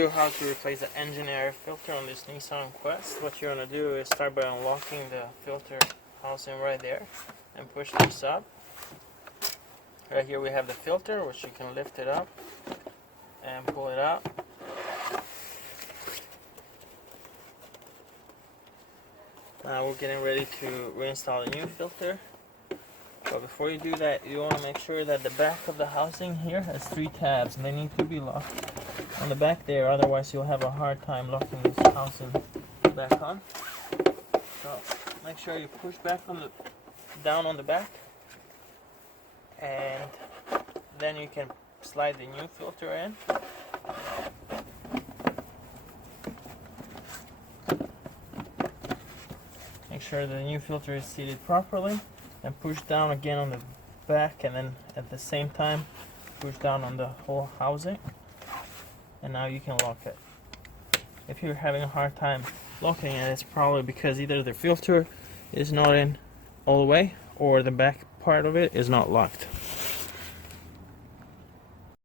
How to replace the engine air filter on this Nissan Quest. What you're going to do is start by unlocking the filter housing right there and push this up. Right here we have the filter, which you can lift it up and pull it out. Now we're getting ready to reinstall the new filter. But before you do that, you want to make sure that the back of the housing here has 3 tabs and they need to be locked on the back there, otherwise you'll have a hard time locking this housing back on. So make sure you push back down on the back, and then you can slide the new filter in. Make sure the new filter is seated properly, and push down again on the back, and then at the same time push down on the whole housing. And now you can lock it. If you're having a hard time locking it, it's probably because either the filter is not in all the way or the back part of it is not locked.